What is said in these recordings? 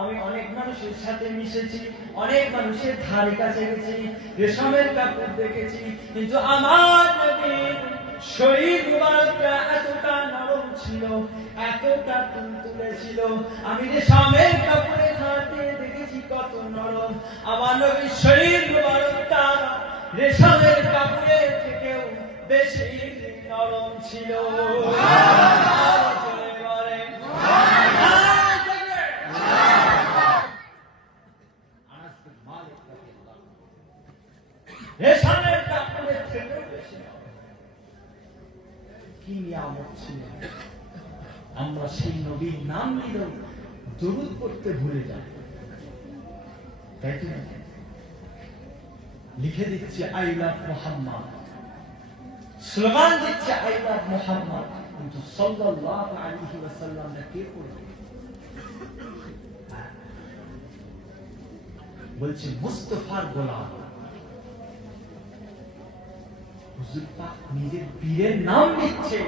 আমি অনেক মানুষের সাথে মিশেছি, অনেক মানুষের ধারে কাছে গেছি, রেশমের কাপড় দেখেছি, কিন্তু আমার এতটা নরম ছিল, এতটা তুলতুলে ছিল। আমি কাপড়ে দেখেছি কত নরম। আমার নবীর শরীর রেশমের কাপড়ের থেকেও বেশি নরম ছিল। আমরা সেই নবীর নাম নিলেও পড়তে ভুলে যাই। লিখে দিচ্ছে, আই লাভ মোহাম্মদ। স্লোগান দিচ্ছে, আই লাভ মোহাম্মদ। কিন্তু সাল্লাল্লাহু আলাইহি ওয়াসাল্লাম কে হ্যাঁ। বলছে, মুস্তফার গোলাম হুজুর পাক নিজের পীরের নাম নিচ্ছে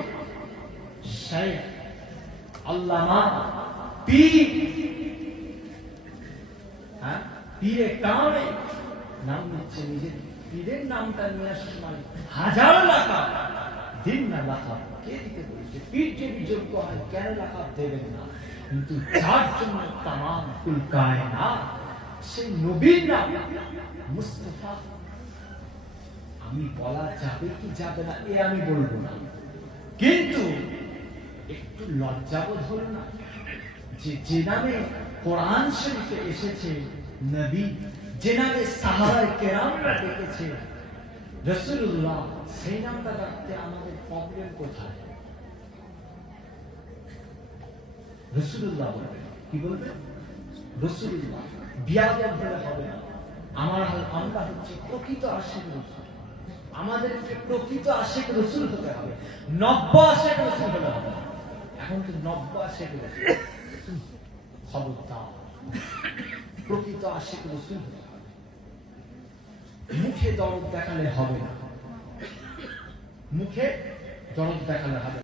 হ্যাঁ? দিন না কে দিতে বলছে? পীর যদি যোগ্য হয়, কেন লাখা দেবেন না? কিন্তু যার জন্য তাম কুল কায়না সেই নবীর নাম, মুস্তফা বলা যাবে কি যাবে না, এ আমি বলব না। কিন্তু একটু লজ্জাবোধ হলো না? যে যে নামে কোরআন শরীফে এসেছে নবী, যে নামে সাহাবায়ে কেরামরা ডেকেছে রসুল্লাহ সেই নামটা রাখতে আমাদের প্রবলেম কোথায়? রসুল্লাহ বলবে কি বলবে? রসুল্লাহ বিয়াদব হলে হবে না। আমার আমরা হচ্ছে প্রকৃত আশিক রসুল আমাদেরকে প্রকৃত আশেখ রসুল হতে হবে। নব্য আশেখ রসুল হতে হবে। এখন তো নব্য আশেখ রসুল। খবরদার। প্রকৃত আশেখ রসুল হতে হবে। মুখে দরদ দেখালে হবে না। মুখে দরদ দেখালে হবে।